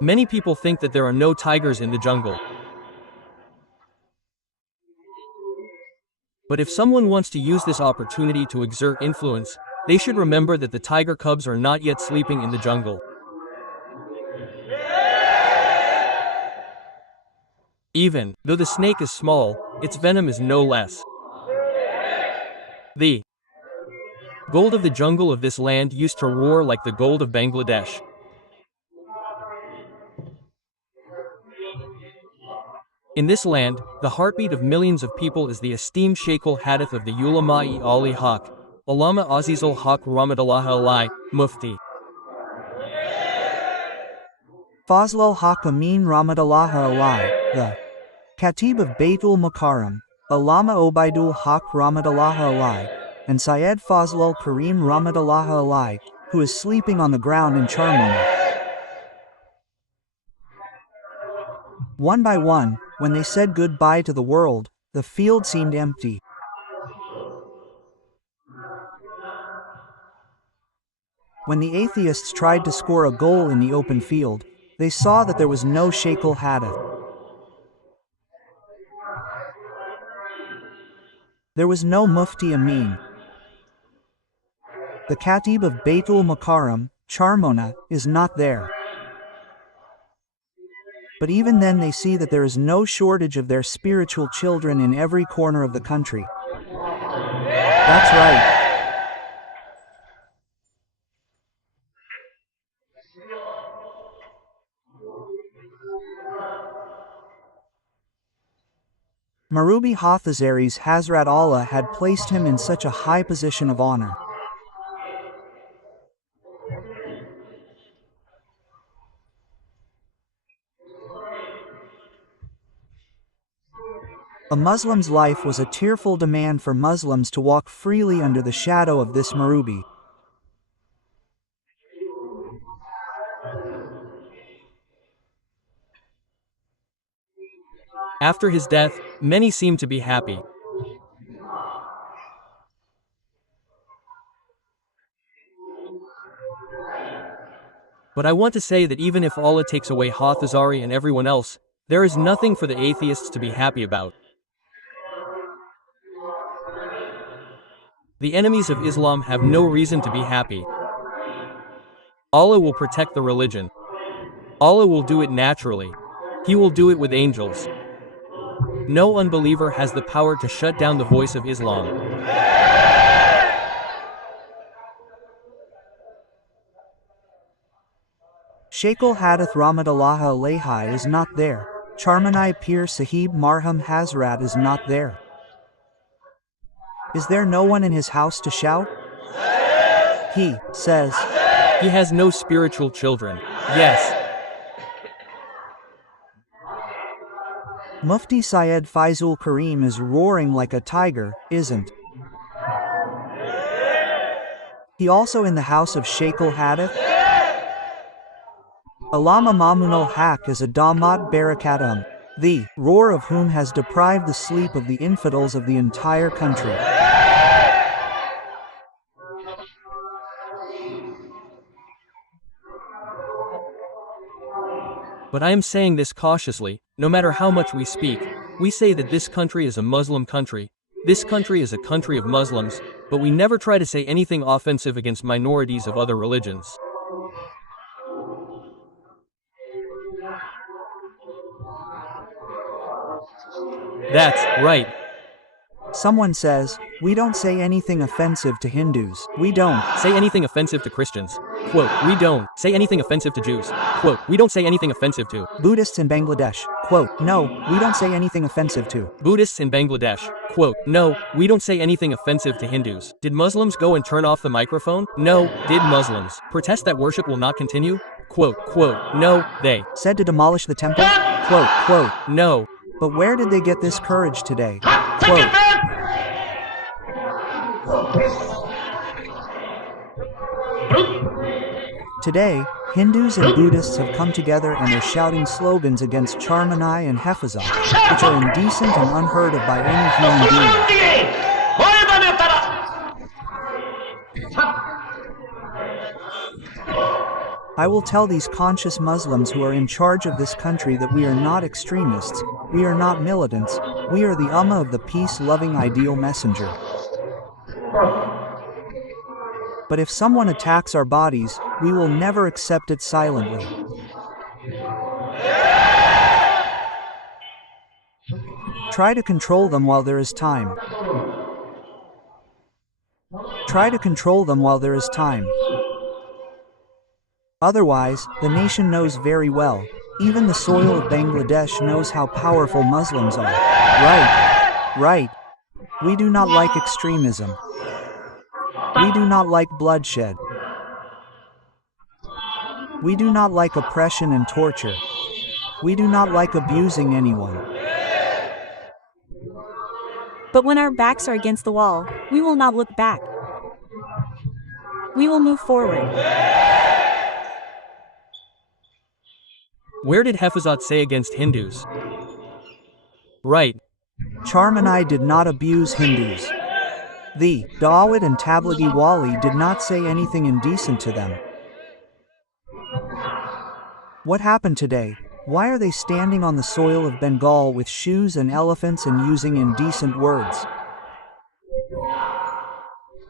Many people think that there are no tigers in the jungle. But if someone wants to use this opportunity to exert influence, they should remember that the tiger cubs are not yet sleeping in the jungle. Even though the snake is small, its venom is no less. The gold of the jungle of this land used to roar like the gold of Bangladesh. In this land, the heartbeat of millions of people is the esteemed Sheikh al-Hadith of the Ulama-e Ali Haq, Allama Azizul Haq Rahmatullah Alai, Mufti Fazlul Haq Amin Rahmatullah Alai, the Khatib of Baitul Mukarram, Allama Obaidul Haq Rahmatullah Alai, and Syed Fazlul Karim Rahmatullah Alai, who is sleeping on the ground in Charmona. One by one, when they said goodbye to the world, the field seemed empty. When the atheists tried to score a goal in the open field, they saw that there was no Sheikh al-Hadith. There was no Mufti Amin. The Khatib of Baitul Mukarram, Charmona, is not there. But even then they see that there is no shortage of their spiritual children in every corner of the country. That's right. Marubi Hafizary's Hazrat Allah had placed him in such a high position of honor. A Muslim's life was a tearful demand for Muslims to walk freely under the shadow of this Marubi. After his death, many seemed to be happy. But I want to say that even if Allah takes away Hafizari and everyone else, there is nothing for the atheists to be happy about. The enemies of Islam have no reason to be happy. Allah will protect the religion. Allah will do it naturally. He will do it with angels. No unbeliever has the power to shut down the voice of Islam. Sheikh al-Hadith Rahmatullah Alayhi is not there. Charmanai Pir Sahib Marhum Hazrat is not there. Is there no one in his house to shout? He says he has no spiritual children. Yes. Mufti Syed Faizul Karim is roaring like a tiger, isn't he also in the house of Sheikh al-Hadith? Allama Mamunul Haq is a Damad Barakatum, the roar of whom has deprived the sleep of the infidels of the entire country. But I am saying this cautiously. No matter how much we speak, we say that this country is a Muslim country. This country is a country of Muslims, but we never try to say anything offensive against minorities of other religions. That's right. Someone says, we don't say anything offensive to Hindus. We don't say anything offensive to Christians. Quote, we don't say anything offensive to Jews. Quote, we don't say anything offensive to Buddhists in Bangladesh. Quote, no, we don't say anything offensive to Buddhists in Bangladesh. Quote, no, we don't say anything offensive to Hindus. Did Muslims go and turn off the microphone? No. Did Muslims protest that worship will not continue? Quote, no, they said to demolish the temple? Quote, no. But where did they get this courage today? Quote, today, Hindus and Buddhists have come together and are shouting slogans against Charmanai and Hafizah, which are indecent and unheard of by any human being. I will tell these conscious Muslims who are in charge of this country that we are not extremists, we are not militants, we are the Ummah of the peace-loving ideal messenger. But if someone attacks our bodies, we will never accept it silently. Try to control them while there is time. Try to control them while there is time. Otherwise, the nation knows very well, even the soil of Bangladesh knows how powerful Muslims are. Right. We do not like extremism. We do not like bloodshed. We do not like oppression and torture. We do not like abusing anyone. But when our backs are against the wall, we will not look back. We will move forward. Where did Hafizat say against Hindus? Right. Charmanai did not abuse Hindus. The Dawud and Tablighi Wali did not say anything indecent to them. What happened today? Why are they standing on the soil of Bengal with shoes and elephants and using indecent words?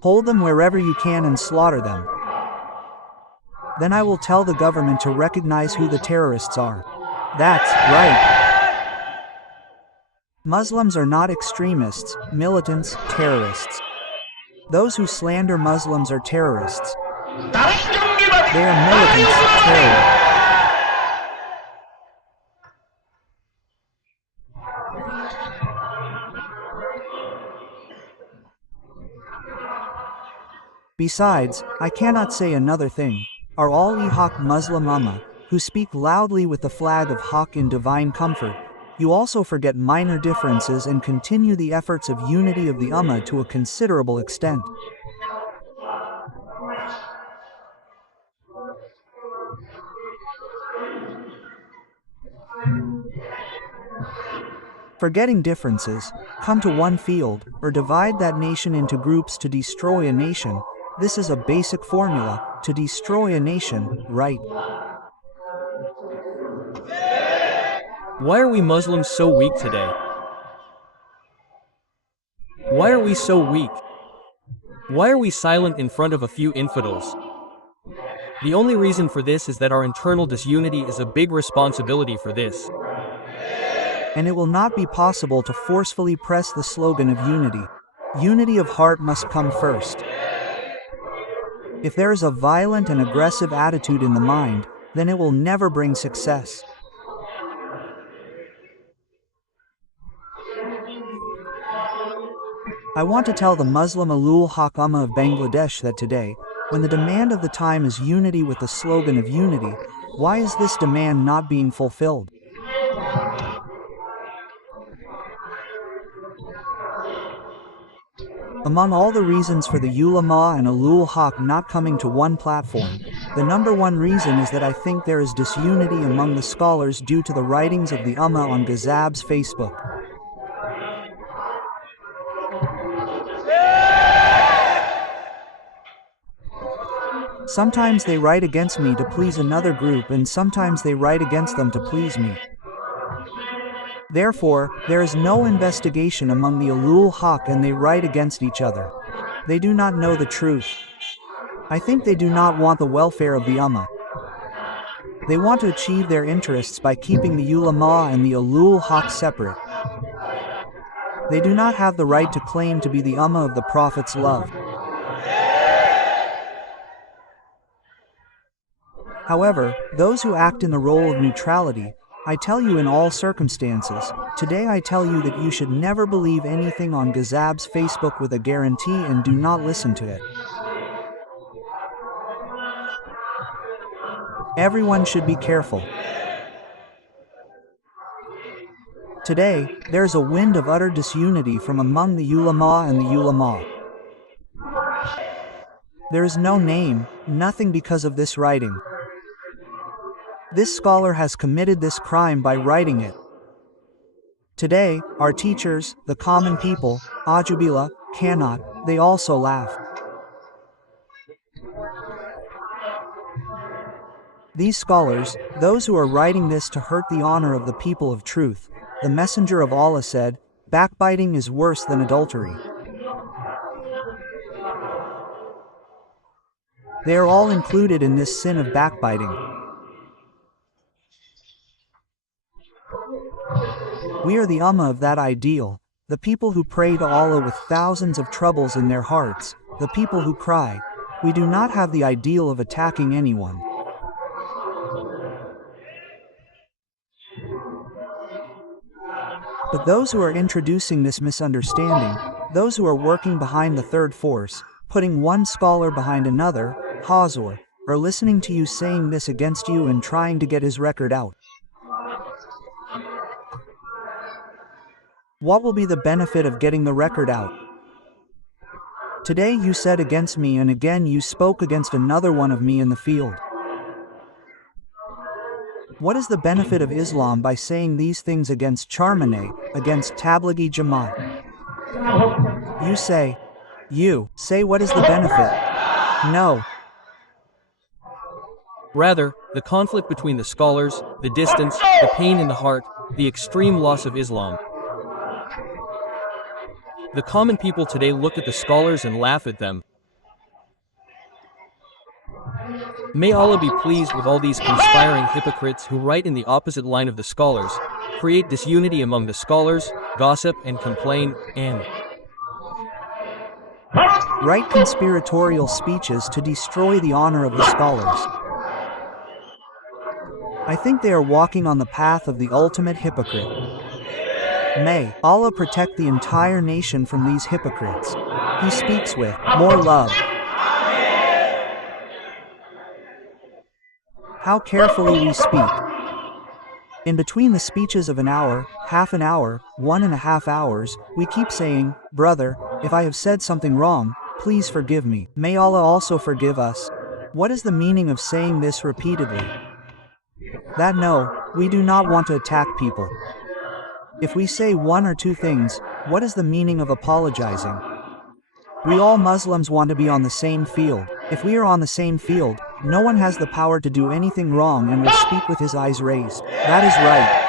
Hold them wherever you can and slaughter them. Then I will tell the government to recognize who the terrorists are. That's right. Muslims are not extremists, militants, terrorists. Those who slander Muslims are terrorists. They are militants, terrorists. Besides, I cannot say another thing. Are all-e-Haq Muslim Ummah, who speak loudly with the flag of Haq in divine comfort, you also forget minor differences and continue the efforts of unity of the Ummah to a considerable extent. Forgetting differences, come to one field, or divide that nation into groups to destroy a nation. This is a basic formula, to destroy a nation, right? Why are we Muslims so weak today? Why are we so weak? Why are we silent in front of a few infidels? The only reason for this is that our internal disunity is a big responsibility for this. And it will not be possible to forcefully press the slogan of unity. Unity of heart must come first. If there is a violent and aggressive attitude in the mind, then it will never bring success. I want to tell the Muslim Ulul Haq Ummah of Bangladesh that today, when the demand of the time is unity with the slogan of unity, why is this demand not being fulfilled? Among all the reasons for the ulama and Ulul Haq not coming to one platform, the number one reason is that I think there is disunity among the scholars due to the writings of the Ummah on Ghazab's Facebook. Sometimes they write against me to please another group and sometimes they write against them to please me. Therefore, there is no investigation among the Ulul Haq and they write against each other. They do not know the truth. I think they do not want the welfare of the Ummah. They want to achieve their interests by keeping the ulama and the Ulul Haq separate. They do not have the right to claim to be the Ummah of the Prophet's love. However, those who act in the role of neutrality, I tell you in all circumstances, today I tell you that you should never believe anything on Ghazab's Facebook with a guarantee and do not listen to it. Everyone should be careful. Today, there is a wind of utter disunity from among the ulama and the ulama. There is no name, nothing because of this writing. This scholar has committed this crime by writing it. Today, our teachers, the common people, Ajubila, cannot, they also laugh. These scholars, those who are writing this to hurt the honor of the people of truth, the messenger of Allah said, backbiting is worse than adultery. They are all included in this sin of backbiting. We are the ummah of that ideal, the people who pray to Allah with thousands of troubles in their hearts, the people who cry. We do not have the ideal of attacking anyone. But those who are introducing this misunderstanding, those who are working behind the third force, putting one scholar behind another, Hazor, are listening to you saying this against you and trying to get his record out. What will be the benefit of getting the record out? Today you said against me and again you spoke against another one of me in the field. What is the benefit of Islam by saying these things against Charmaneh, against Tablighi Jamaat? You say what is the benefit? No. Rather, the conflict between the scholars, the distance, the pain in the heart, the extreme loss of Islam. The common people today look at the scholars and laugh at them. May Allah be pleased with all these conspiring hypocrites who write in the opposite line of the scholars, create disunity among the scholars, gossip and complain, and write conspiratorial speeches to destroy the honor of the scholars. I think they are walking on the path of the ultimate hypocrite. May Allah protect the entire nation from these hypocrites. He speaks with more love. How carefully we speak. In between the speeches of an hour, half an hour, 1.5 hours, we keep saying, brother, if I have said something wrong, please forgive me. May Allah also forgive us. What is the meaning of saying this repeatedly? That no, we do not want to attack people. If we say one or two things, what is the meaning of apologizing? We all Muslims want to be on the same field. If we are on the same field, no one has the power to do anything wrong and will speak with his eyes raised. That is right.